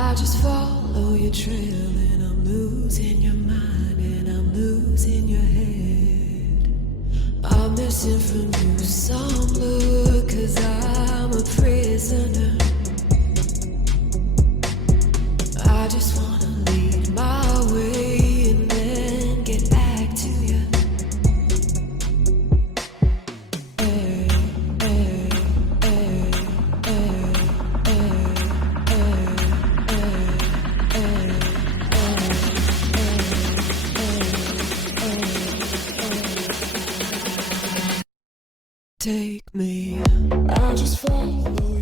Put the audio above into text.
I just follow your trail and I'm losing your mind and I'm losing your head. I'm missing from you some look, 'cause I'm a prisoner. I just wanna lead my way and then get back to you. Take me. I just follow